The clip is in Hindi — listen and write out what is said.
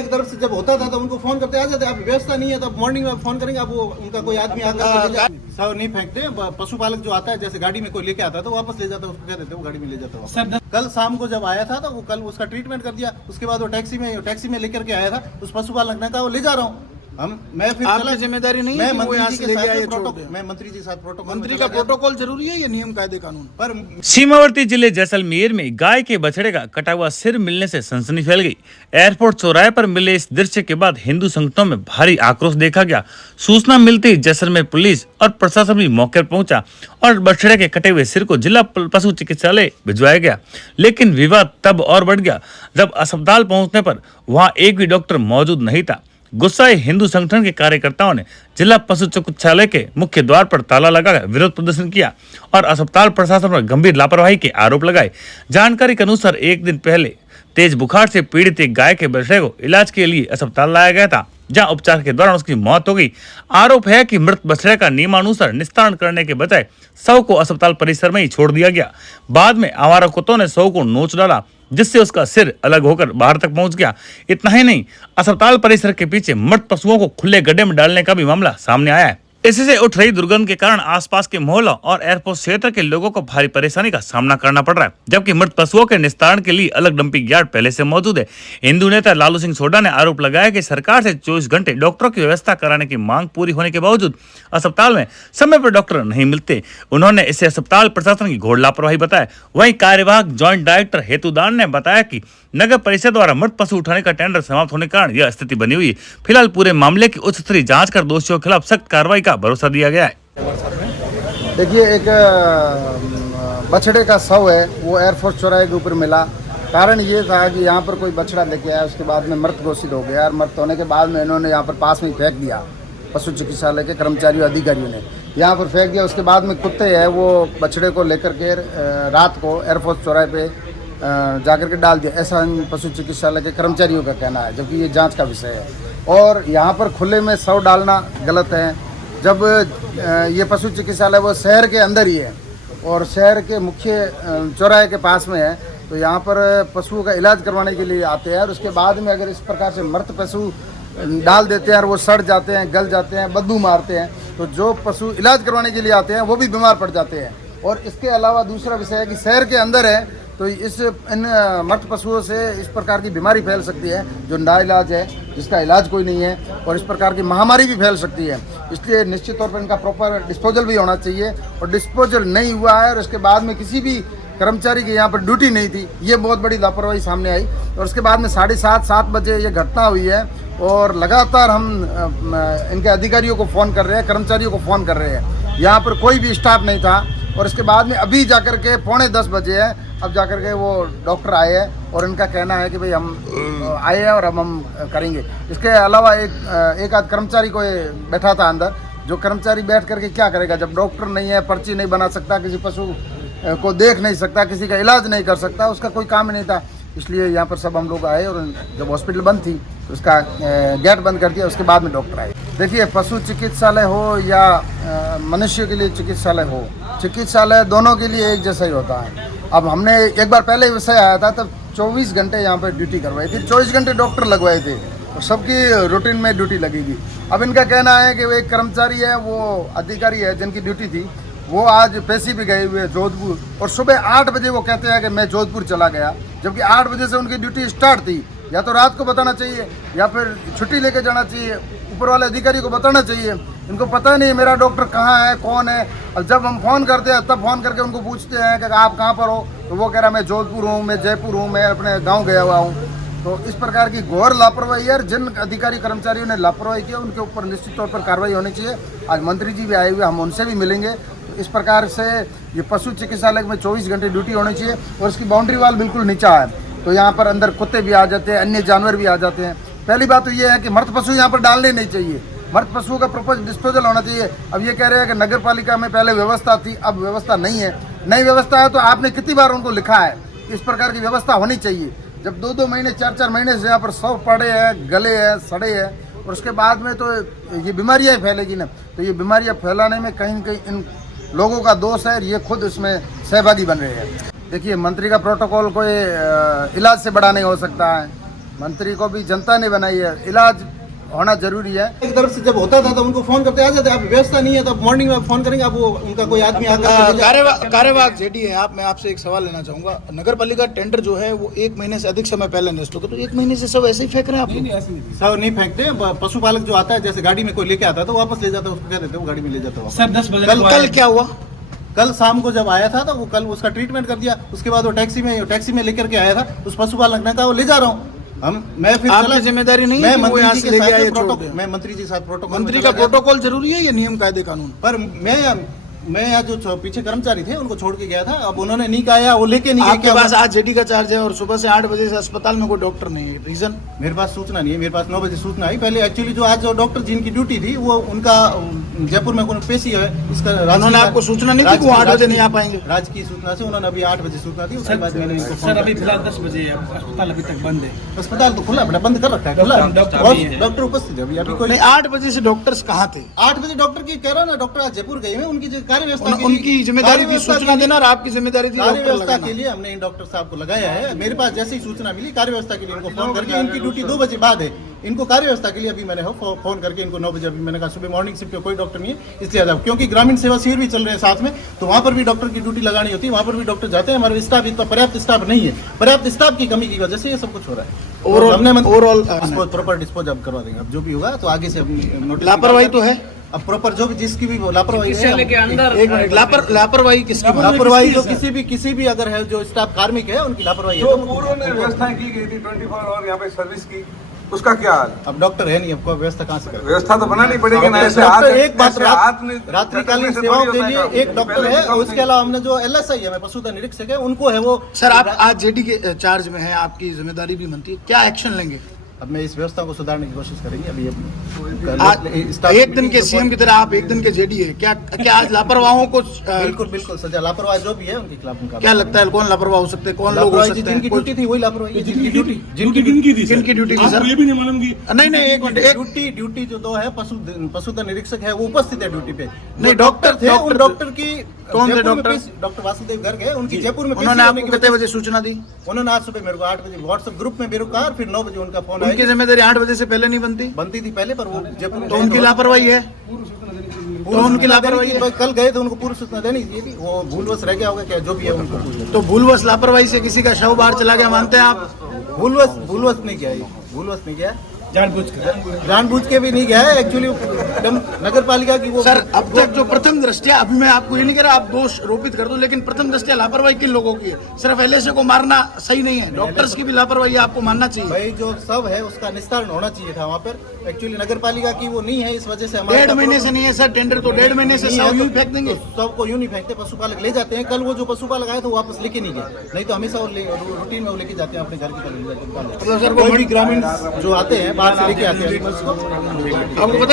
की तरफ से जब होता था तो उनको फोन करते आ जाते, आप व्यवस्था नहीं है तो मॉर्निंग में फोन करेंगे, आप वो उनका कोई आदमी आकर सब नहीं फेंकते। पशुपालक जो आता है, जैसे गाड़ी में कोई लेके आता है तो वापस ले जाता है, उसको कह देते वो गाड़ी में ले जाता है। सर कल शाम को जब आया था तो वो कल उसका ट्रीटमेंट कर दिया, उसके बाद वो टैक्सी में लेकर के आया था, उस पशुपालक ने कहा वो ले जा रहा हूँ मैं फिर चला। जिम्मेदारी नहीं मैं है मंत्री जी के साथ प्रोटोकॉल, मैं मंत्री जी के साथ प्रोटोकॉल, मंत्री का प्रोटोकॉल जरूरी है या नियम कायदे कानून पर। सीमावर्ती जिले जैसलमेर में गाय के बछड़े का कटा हुआ सिर मिलने से सनसनी फैल गई। एयरपोर्ट चौराहे पर मिले इस दृश्य के बाद हिंदू संगठनों में भारी आक्रोश देखा गया। सूचना मिलते ही जैसलमेर पुलिस और प्रशासन भी मौके पर पहुंचा और बछड़े के कटे हुए सिर को जिला पशु चिकित्सालय भिजवाया गया। लेकिन विवाद तब और बढ़ गया जब अस्पताल पहुंचने पर वहां एक भी डॉक्टर मौजूद नहीं था। गुस्साए हिंदू संगठन के कार्यकर्ताओं ने जिला पशु चिकित्सालय के मुख्य द्वार पर ताला लगाकर विरोध प्रदर्शन किया और अस्पताल प्रशासन पर गंभीर लापरवाही के आरोप लगाए। जानकारी के अनुसार एक दिन पहले तेज बुखार से पीड़ित एक गाय के बछड़े को इलाज के लिए अस्पताल लाया गया था, जहां उपचार के दौरान उसकी मौत हो गई। आरोप है कि मृत बछड़े का नियमानुसार निस्तारण करने के बजाय शव को अस्पताल परिसर में ही छोड़ दिया गया। बाद में आवारा कुत्तों ने शव को नोच डाला, जिससे उसका सिर अलग होकर बाहर तक पहुंच गया। इतना ही नहीं, अस्पताल परिसर के पीछे मृत पशुओं को खुले गड्ढे में डालने का भी मामला सामने आया है। इससे उठ रही दुर्गंध के कारण आसपास के मोहल्लों और एयरपोर्ट क्षेत्र के लोगों को भारी परेशानी का सामना करना पड़ रहा है, जबकि मृत पशुओं के निस्तारण के लिए अलग डंपिंग यार्ड पहले से मौजूद है। हिंदू नेता लालू सिंह सोडा ने आरोप लगाया कि सरकार से 24 घंटे डॉक्टरों की व्यवस्था कराने की मांग पूरी होने के बावजूद अस्पताल में समय पर डॉक्टर नहीं मिलते। उन्होंने इसे अस्पताल प्रशासन की घोर लापरवाही बताया। वहीं कार्यवाहक ज्वाइंट डायरेक्टर हेतुदान ने बताया कि नगर परिषद द्वारा मृत पशु उठाने का टेंडर समाप्त होने के कारण यह स्थिति बनी हुई है। फिलहाल पूरे मामले की उच्च स्तरीय जांच कर दोषियों के खिलाफ सख्त कार्रवाई का भरोसा दिया गया है। देखिए, एक बछड़े का शव है, वो एयरफोर्स चौराहे के ऊपर मिला। कारण ये था कि यहाँ पर कोई बछड़ा लेके आया, उसके बाद में मृत घोषित हो गया और मृत होने के बाद में इन्होंने यहाँ पर पास में फेंक दिया। पशु चिकित्सालय के कर्मचारियों अधिकारियों ने यहाँ पर फेंक दिया। उसके बाद में कुत्ते हैं वो बछड़े को लेकर के रात को एयरफोर्स चौराहे पे जाकर के डाल दिया, ऐसा पशु चिकित्सालय के कर्मचारियों का कहना है, जबकि ये जांच का विषय है। और यहाँ पर खुले में शव डालना गलत है। जब ये पशु चिकित्सालय वो शहर के अंदर ही है और शहर के मुख्य चौराहे के पास में है, तो यहाँ पर पशुओं का इलाज करवाने के लिए आते हैं और उसके बाद में अगर इस प्रकार से मृत पशु डाल देते हैं और वो सड़ जाते हैं, गल जाते हैं, बदबू मारते हैं, तो जो पशु इलाज करवाने के लिए आते हैं वो भी बीमार पड़ जाते हैं। और इसके अलावा दूसरा विषय है कि शहर के अंदर है तो इन मृत पशुओं से इस प्रकार की बीमारी फैल सकती है जो नाइलाज है, जिसका इलाज कोई नहीं है, और इस प्रकार की महामारी भी फैल सकती है। इसलिए निश्चित तौर पर इनका प्रॉपर डिस्पोजल भी होना चाहिए और डिस्पोजल नहीं हुआ है और उसके बाद में किसी भी कर्मचारी की यहाँ पर ड्यूटी नहीं थी, ये बहुत बड़ी लापरवाही सामने आई। और उसके बाद में 7:30 बजे ये घटना हुई है और लगातार हम इनके अधिकारियों को फ़ोन कर रहे हैं, कर्मचारियों को फ़ोन कर रहे हैं, यहाँ पर कोई भी स्टाफ नहीं था। और इसके बाद में अभी जाकर के 9:45 बजे है, अब जाकर के वो डॉक्टर आए हैं और इनका कहना है कि भाई हम आए हैं और अब हम करेंगे। इसके अलावा एक आध कर्मचारी को बैठा था अंदर, जो कर्मचारी बैठ करके क्या करेगा जब डॉक्टर नहीं है, पर्ची नहीं बना सकता, किसी पशु को देख नहीं सकता, किसी का इलाज नहीं कर सकता, उसका कोई काम ही नहीं था। इसलिए यहाँ पर सब हम लोग आए और जब हॉस्पिटल बंद थी तो उसका गेट बंद कर दिया, उसके बाद में डॉक्टर आए। देखिए, पशु चिकित्सालय हो या मनुष्य के लिए चिकित्सालय हो, चिकित्सालय दोनों के लिए एक जैसा ही होता है। अब हमने एक बार पहले विषय आया था तब 24 घंटे यहाँ पर ड्यूटी करवाई थी, 24 घंटे डॉक्टर लगवाए थे और सबकी रूटीन में ड्यूटी लगेगी। अब इनका कहना है कि वो एक कर्मचारी है, वो अधिकारी है जिनकी ड्यूटी थी, वो आज पेशी भी गए हुए जोधपुर और सुबह 8 बजे वो कहते हैं कि मैं जोधपुर चला गया, जबकि 8 बजे से उनकी ड्यूटी स्टार्ट थी। या तो रात को बताना चाहिए या फिर छुट्टी लेके जाना चाहिए, ऊपर वाले अधिकारी को बताना चाहिए। इनको पता नहीं मेरा डॉक्टर कहाँ है, कौन है। अब जब हम फ़ोन करते हैं तब फ़ोन करके उनको पूछते हैं कि आप कहाँ पर हो, तो वो कह रहा मैं जोधपुर हूँ, मैं जयपुर हूँ, मैं अपने गाँव गया हुआ हूँ। तो इस प्रकार की घोर लापरवाही है। जिन अधिकारी कर्मचारियों ने लापरवाही की उनके ऊपर निश्चित तौर पर कार्रवाई होनी चाहिए। आज मंत्री जी भी आए हुए, हम उनसे भी मिलेंगे। तो इस प्रकार से ये पशु चिकित्सालय में 24 घंटे ड्यूटी होनी चाहिए और इसकी बाउंड्री वाल बिल्कुल नीचा है, तो यहाँ पर अंदर कुत्ते भी आ जाते हैं, अन्य जानवर भी आ जाते हैं। पहली बात तो ये है कि मृत पशु यहाँ पर डालने नहीं चाहिए, मृत पशुओं का प्रॉपर डिस्पोजल होना चाहिए। अब ये कह रहे हैं कि नगर पालिका में पहले व्यवस्था थी, अब व्यवस्था नहीं है। नई व्यवस्था है तो आपने कितनी बार उनको लिखा है इस प्रकार की व्यवस्था होनी चाहिए। जब 2-2 महीने 4-4 महीने से यहाँ पर शव पड़े हैं, गले हैं, सड़े हैं और उसके बाद में तो ये बीमारियाँ फैलेगी ना, तो ये बीमारियाँ फैलाने में कहीं न कहीं इन लोगों का दोष है, ये खुद इसमें सहभागी बन रहे हैं। देखिए, मंत्री का प्रोटोकॉल कोई इलाज से बड़ा नहीं हो सकता है। मंत्री को भी जनता ने बनाई है, इलाज होना जरूरी है। एक तरफ से जब होता था तो उनको फोन करते आ जाते, आप व्यवस्था नहीं है तो मॉर्निंग में फोन करेंगे, आप वो उनका कोई आदमी आकर कार्यवाहक जेडी है आप, मैं आपसे एक सवाल लेना चाहूंगा। नगर पालिका टेंडर जो है वो 1 महीने से अधिक समय पहले निष्ठ हो गया, तो 1 महीने से सब ऐसे ही फेंक रहे हैं आप? सब नहीं फेंकते। पशुपालक जो आता है, जैसे गाड़ी में कोई लेके आता है तो वापस ले जाता है, उसको कह देते वो गाड़ी में ले जाता है। सर 10 बजे कल क्या हुआ? कल शाम को जब आया था तो वो कल उसका ट्रीटमेंट कर दिया, उसके बाद वो टैक्सी में लेकर के आया था, उस पशुपालक ने कहा वो ले जा रहा हूँ मैं फिर आपकी जिम्मेदारी नहीं है मैं कि वो मंत्री यहाँ जी से के लेके साथ आए, प्रोटोकॉल, छोड़ दें। मैं मंत्री जी के साथ प्रोटोकॉल, मंत्री का प्रोटोकॉल जरूरी है या नियम कायदे कानून? पर मैं यहाँ जो पीछे कर्मचारी थे उनको छोड़ के गया था, अब उन्होंने नहीं कहा, वो लेके नहीं आपके गया। पास आज जेडी का चार्ज है और सुबह से 8 बजे से अस्पताल में कोई डॉक्टर नहीं है, रीजन? मेरे पास सूचना नहीं है, मेरे पास 9 बजे सूचना आई। पहले एक्चुअली जो आज जो डॉक्टर जिनकी ड्यूटी थी वो उनका जयपुर में कोई पेशी है, इसका उन्होंने आपको सूचना नहीं दी कि वो 8 बजे नहीं आ पाएंगे? राजकीय सूचना से उन्होंने अभी 8 बजे सूचना दी, उसके बाद मैंने इनको फोन सर अभी फिलहाल 10 बजे है, अस्पताल अभी तक बंद है। अस्पताल तो खुला, बड़ा बंद कर रखा है, खुला डॉक्टर उपस्थित है अभी कोई नहीं, 8 बजे से डॉक्टर्स कहाँ थे? 8 बजे डॉक्टर की कह रहा ना, डॉक्टर आज जयपुर गए हैं, उनकी जो कार्य व्यवस्था के लिए- उनकी जिम्मेदारी थी सूचना देना और आपकी जिम्मेदारी थी कार्य डॉक्टर व्यवस्था लगाना। के लिए हमने इन डॉक्टर साहब को लगाया है। मेरे पास जैसे ही सूचना मिली कार्य व्यवस्था के लिए इनको फोन करके, इनकी ड्यूटी 2 बजे बाद है, इनको कार्य व्यवस्था के लिए अभी मैंने फोन करके इनको 9 बजे, अभी मैंने कहा सुबह मॉर्निंग शिफ्ट पे कोई डॉक्टर नहीं है इसलिए आ जाओ, क्योंकि ग्रामीण सेवा शिविर भी चल रहे हैं साथ में, तो वहाँ पर भी डॉक्टर की ड्यूटी लगानी होती है, वहाँ पर भी डॉक्टर जाते हैं। हमारे स्टाफ इतना पर्याप्त स्टाफ नहीं है, पर्याप्त स्टाफ की कमी की वजह से ये सब कुछ हो रहा है। ओवरऑल प्रॉपर डिस्पोज अब करवा देंगे, अब जो भी होगा तो आगे से अपनी लापरवाही तो है, अब प्रॉपर जो भी जिसकी भी लापरवाही है, एक मिनट, लापरवाही किसकी? लापरवाही जो किसी भी अगर है जो स्टाफ कार्मिक है उनकी लापरवाही जो है। पूर्व में व्यवस्थाएं की गई थी 24 और यहाँ पे सर्विस की, उसका क्या हाल? अब डॉक्टर है नहीं, आपको व्यवस्था कहाँ से करें? व्यवस्था तो बनानी पड़ेगी ना, ऐसे डॉक्टर हाथ एक बात ऐसे हाथ में रात्रिकालीन से सेवाओं थोड़ी के लिए होता है एक डॉक्टर है, और उसके अलावा हमने जो LSI है, पशुधन निरीक्षक है, उनको है वो। सर आप आज जेडी के चार्ज में हैं, आपकी जिम्मेदारी भी बनती है, क्या एक्शन लेंगे? अब मैं इस व्यवस्था को सुधारने की कोशिश करेंगे। अभी आज एक दिन के सीएम की तरह आप एक दिन के जेडी है, क्या आज लापरवाहों को बिल्कुल सजा, लापरवाही जो भी है उनके खिलाफ उनका क्या लगता है कौन लापरवाह हो सकते हैं, कौन लोग हो सकते हैं? जिनकी ड्यूटी थी वही लापरवाही, जिनकी ड्यूटी किनकी ड्यूटी थी सर? ये भी नहीं मालूम की नहीं एक मिनट, ड्यूटी जो दो है, पशुधन निरीक्षक है वो उपस्थित है ड्यूटी पे। नहीं, डॉक्टर थे, उन डॉक्टर की कौन थे जयपुर में डॉक्टर? डॉक्टर वासुदेव गर्ग है, उनकी जयपुर में उन्होंने आपको कितने बजे सूचना दी? उन्होंने आज सुबह मेरे को 8 बजे व्हाट्सएप ग्रुप में मेरे को कहा, फिर 9 बजे उनका फोन उनकी आया। जिम्मेदारी 8 बजे से पहले नहीं बनती थी पहले, पर वो जयपुर में तो उनकी लापरवाही है, तो उनकी लापरवाही है। कल गए थे, उनको पूर्व सूचना देनी चाहिए थी, वो भूलवश रह गया होगा क्या, जो भी है उनको पूछ लो। तो भूलवश लापरवाही से किसी का शव बाहर चला गया मानते हैं आप? भूलवश नहीं गया, भूलवश नहीं गया, जानबूझ के भी नहीं गया है। एक्चुअली नगर पालिका की वो सर अब तक जो प्रथम दृष्टया, अभी मैं आपको ये नहीं कह रहा आप दोष रोपित कर दो, लेकिन प्रथम दृष्टया लापरवाही किन लोगों की है? सिर्फ LSA को मारना सही नहीं है, डॉक्टर्स की भी लापरवाही आपको मानना चाहिए। भाई जो सब है उसका निस्तारण होना चाहिए था वहाँ पर, एक्चुअली नगर पालिका की वो नहीं है, इस वजह से 1.5 महीने से नहीं है सर टेंडर, तो 1.5 महीने से सब यूं फेंक देंगे। सबको यूं नहीं फेंकते, पशुपालक ले जाते हैं। कल वो जो पशुपालक आए थे वो वापस लेके नहीं गए, नहीं तो हमेशा वो रूटीन में वो लेके जाते हैं अपने घर की तरफ ले जाते हैं। कोई भी ग्रामीण जो आते हैं बाहर से लेके आते हैं आपको पता